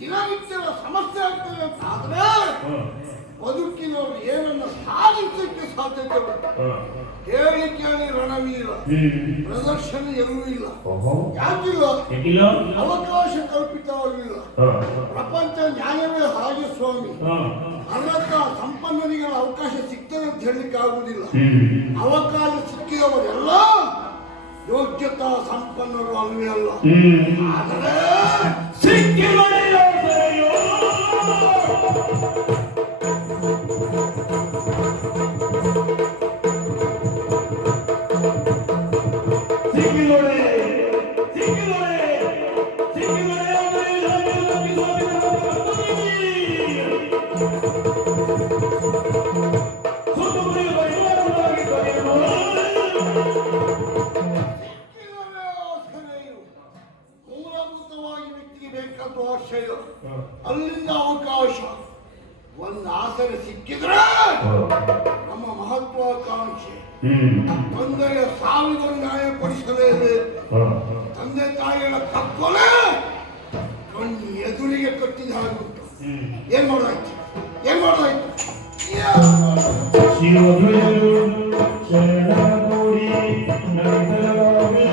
ದಿನನಿತ್ಯದ ಸಮಸ್ಯೆ ಆಗ್ತದೆ ಅಂತ ಆದ್ರೆ ಬದುಕಿನವರು ಏನನ್ನ ಸಾಧಿಸಲಿಕ್ಕೆ ಸಾಧ್ಯತೆ ಕೇಳಿ ಕೇಳಿ ರಣವೀರ? ಪ್ರದರ್ಶನ ಎಲ್ಲೂ ಇಲ್ಲ. ಯಾಕಿಲ್ಲ? ಅವಕಾಶ ಕಲ್ಪಿತವಾಗಿಲ್ಲ. ಪ್ರಪಂಚ ನ್ಯಾಯವೇ ಹಾಗೆ ಸ್ವಾಮಿ. ಅರ್ಹತ ಸಂಪನ್ನರಿಗೆ ಅವಕಾಶ ಸಿಗ್ತದೆ ಅಂತ ಹೇಳಲಿಕ್ಕೆ ಆಗುವುದಿಲ್ಲ. ಅವಕಾಶ ಸಿಕ್ಕಿದವರೆಲ್ಲ ಯೋಗ್ಯತಾ ಸಂಪನ್ನರು ಅಲ್ವೇ ಅಲ್ಲ ಆದರೆ ಅಲ್ಲಿಂದ ಅವಕಾಶ. ಒಂದು ಆಸರೆ ಸಿಕ್ಕಿದ್ರೆ ನಮ್ಮ ಮಹತ್ವಾಕಾಂಕ್ಷೆ. ತಂದೆಯ ಸಾವಿಗೆ ನ್ಯಾಯಪಡಿಸಲೇಬೇಕು ಏನ್ ಮಾಡೋದಾಯ್ತು? ಏನ್ ಮಾಡೋದಾಯ್ತು? ಶಿವಗುರು ಶರಣ ಕೋಡಿ ನಂತರವಾಗಲೇ